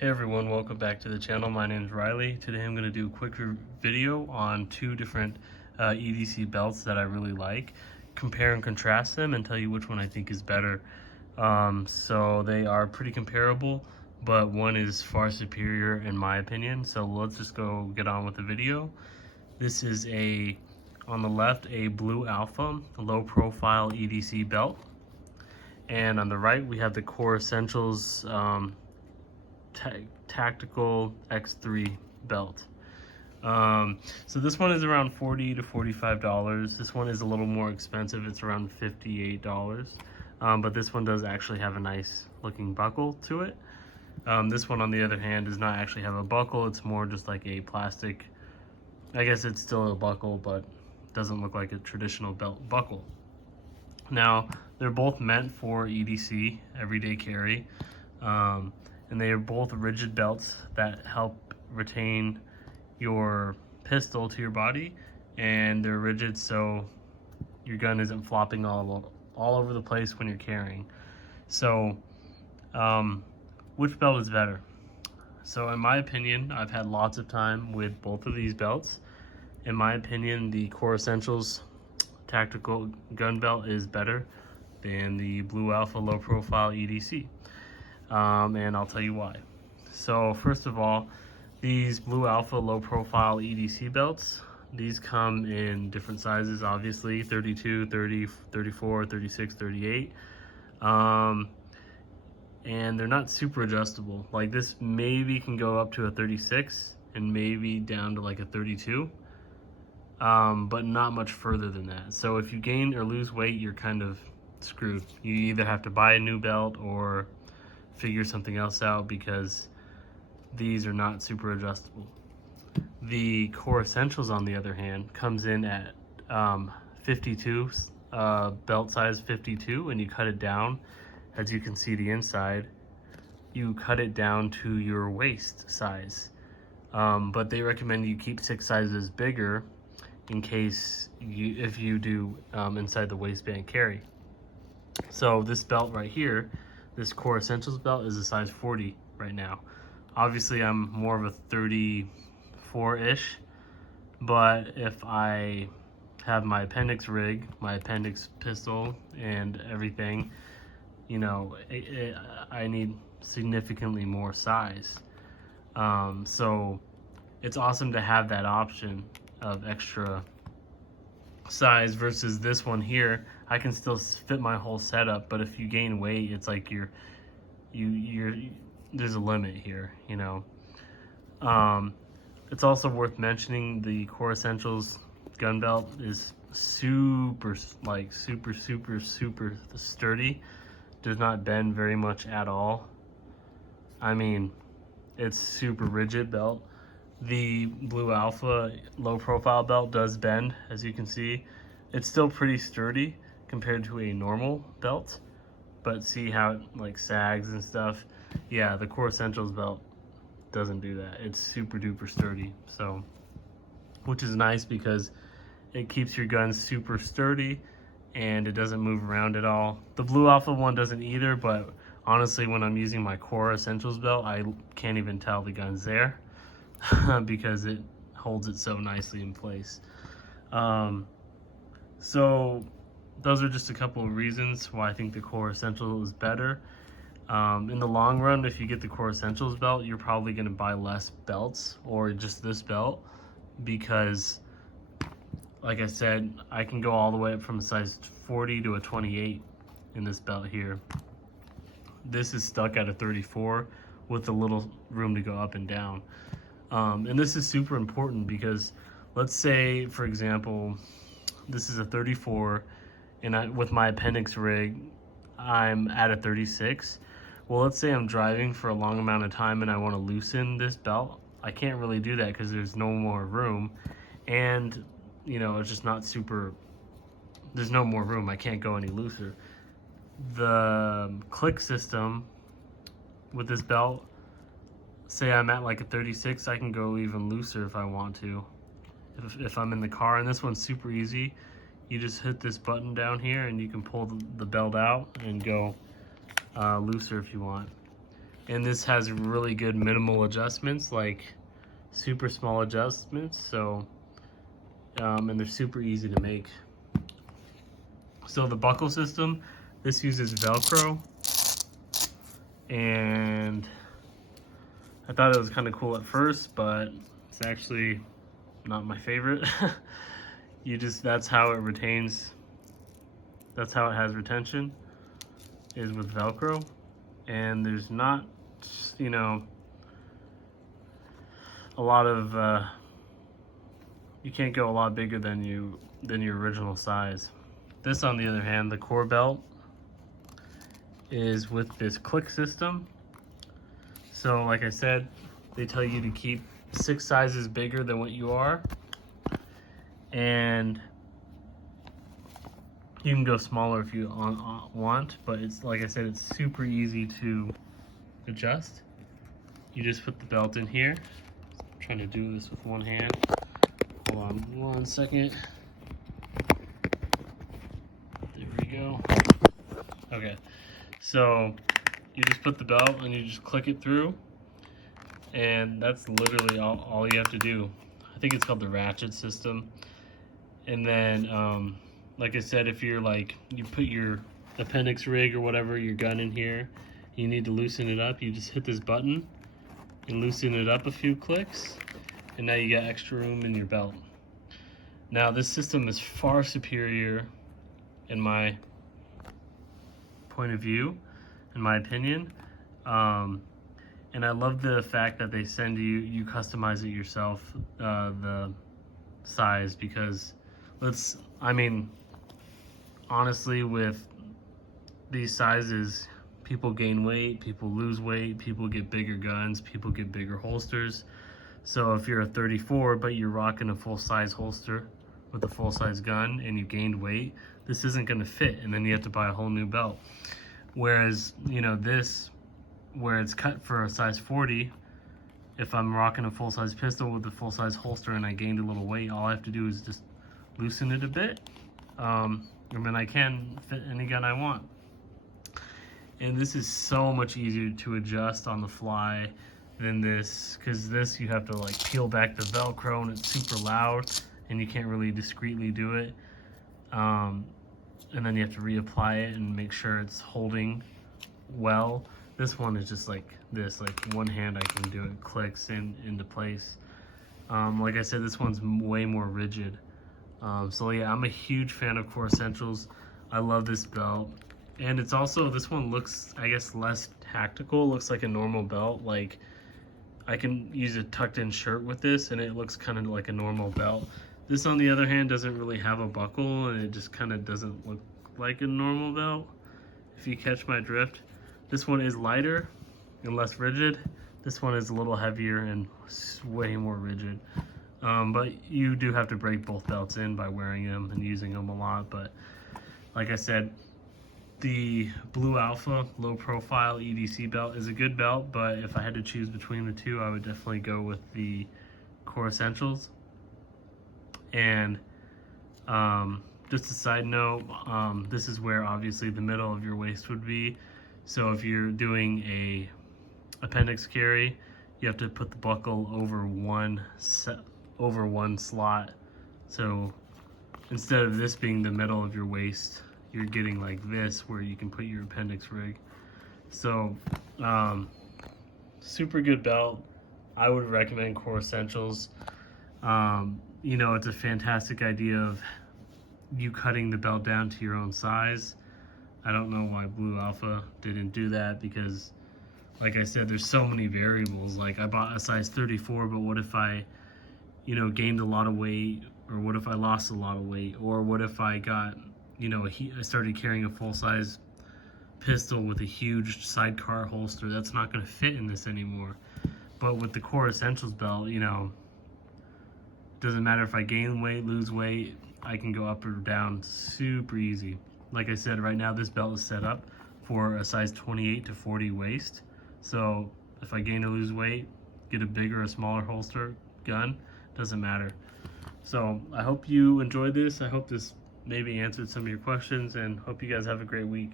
Hey everyone, welcome back to the channel. My name is Riley. Today I'm going to do a quick video on two different EDC belts that I really like, compare and contrast them and tell you which one I think is better. So they are pretty comparable, but one is far superior in my opinion. So let's just go get on with the video. This is on the left, a Blue Alpha low profile EDC belt. And on the right, we have the Core Essentials Tactical X3 belt. So this one is around $40 to $45. This one is a little more expensive. It's around $58. But this one does actually have a nice looking buckle to it. This one, on the other hand, does not actually have a buckle. It's more just like a plastic, I guess it's still a buckle, but doesn't look like a traditional belt buckle. Now, they're both meant for EDC, everyday carry. And they are both rigid belts that help retain your pistol to your body, and they're rigid so your gun isn't flopping all over the place when you're carrying. So which belt is better? So in my opinion, I've had lots of time with both of these belts. In my opinion, the Core Essentials Tactical Gun Belt is better than the Blue Alpha Low Profile EDC. And I'll tell you why. So first of all, these Blue Alpha low profile EDC belts, these come in different sizes, obviously 32, 30, 34, 36, 38. And they're not super adjustable. Like this maybe can go up to a 36 and maybe down to like a 32. But not much further than that. So if you gain or lose weight, you're kind of screwed. You either have to buy a new belt or figure something else out, because these are not super adjustable. The Core Essentials, on the other hand, comes in at 52, belt size 52, and you cut it down. As you can see the inside, you cut it down to your waist size. But they recommend you keep 6 sizes bigger in case if you do inside the waistband carry. So this belt right here, this Core Essentials belt, is a size 40 right now. Obviously, I'm more of a 34-ish, but if I have my appendix rig, my appendix pistol, and everything, you know, I need significantly more size. So it's awesome to have that option of extra size versus this one here. I can still fit my whole setup, but if you gain weight, it's like there's a limit here, you know. It's also worth mentioning the Core Essentials gun belt is super sturdy. Does not bend very much at all. I mean, it's super rigid belt. The Blue Alpha low profile belt does bend, as you can see. It's still pretty sturdy compared to a normal belt, but see how it like sags and stuff. Yeah, the Core Essentials belt doesn't do that. It's super duper sturdy, so, which is nice because it keeps your gun super sturdy and it doesn't move around at all. The Blue Alpha one doesn't either, but honestly, when I'm using my Core Essentials belt, I can't even tell the gun's there because it holds it so nicely in place. So those are just a couple of reasons why I think the Core Essential is better. In the long run, if you get the Core Essentials belt, you're probably going to buy less belts or just this belt, because like I said, I can go all the way up from a size 40 to a 28 in this belt here. This is stuck at a 34 with a little room to go up and down. And this is super important because let's say, for example, this is a 34 and with my appendix rig, I'm at a 36. Well, let's say I'm driving for a long amount of time and I want to loosen this belt. I can't really do that because there's no more room, and you know, it's just not super, there's no more room. I can't go any looser. The click system with this belt, say I'm at like a 36, I can go even looser if I want to. If I'm in the car, and this one's super easy. You just hit this button down here and you can pull the belt out and go looser if you want. And this has really good minimal adjustments, like super small adjustments. So, and they're super easy to make. So the buckle system, this uses Velcro, and I thought it was kind of cool at first, but it's actually not my favorite. That's how it retains, that's how it has retention, is with Velcro. And there's not, you know, a lot of, you can't go a lot bigger than your original size. This, on the other hand, the core belt is with this click system. So like I said, they tell you to keep 6 sizes bigger than what you are, and you can go smaller if you want, but it's, like I said, it's super easy to adjust. You just put the belt in here. I'm trying to do this with one hand. Hold on 1 second. There we go. Okay, so you just put the belt and you just click it through, and that's literally all you have to do. I think it's called the ratchet system. And then, like I said, if you're like, you put your appendix rig or whatever, your gun in here, you need to loosen it up, you just hit this button and loosen it up a few clicks, and now you got extra room in your belt. Now this system is far superior, in my point of view, in my opinion, and I love the fact that they send you customize it yourself, the size, because honestly, with these sizes, people gain weight, people lose weight, people get bigger guns, people get bigger holsters. So if you're a 34 but you're rocking a full-size holster with a full-size gun and you gained weight, this isn't going to fit, and then you have to buy a whole new belt. Whereas, you know, this, where it's cut for a size 40, if I'm rocking a full-size pistol with a full-size holster and I gained a little weight, all I have to do is just loosen it a bit, and then I can fit any gun I want. And this is so much easier to adjust on the fly than this, because this, you have to like peel back the Velcro and it's super loud and you can't really discreetly do it. And then you have to reapply it and make sure it's holding well. This one is just like this, like one hand I can do it, clicks into place. Like I said, this one's way more rigid. So yeah, I'm a huge fan of Core Essentials. I love this belt. And it's also, this one looks, I guess, less tactical. It looks like a normal belt. Like, I can use a tucked in shirt with this and it looks kind of like a normal belt. This, on the other hand, doesn't really have a buckle, and it just kind of doesn't look like a normal belt, if you catch my drift. This one is lighter and less rigid. This one is a little heavier and way more rigid. But you do have to break both belts in by wearing them and using them a lot. But like I said, the Blue Alpha low profile EDC belt is a good belt, but if I had to choose between the two, I would definitely go with the Core Essentials. And just a side note, this is where obviously the middle of your waist would be. So if you're doing a appendix carry, you have to put the buckle over one slot. So instead of this being the middle of your waist, you're getting like this, where you can put your appendix rig. So super good belt. I would recommend Core Essentials. You know, it's a fantastic idea of you cutting the belt down to your own size. I don't know why Blue Alpha didn't do that, because like I said, there's so many variables. Like, I bought a size 34, but what if I, you know, gained a lot of weight, or what if I lost a lot of weight, or what if I got, you know, I started carrying a full-size pistol with a huge sidecar holster. That's not going to fit in this anymore. But with the Core Essentials belt, you know, doesn't matter if I gain weight, lose weight, I can go up or down super easy. Like I said, right now this belt is set up for a size 28 to 40 waist. So if I gain or lose weight, get a bigger or smaller holster gun, doesn't matter. So I hope you enjoyed this. I hope this maybe answered some of your questions, and hope you guys have a great week.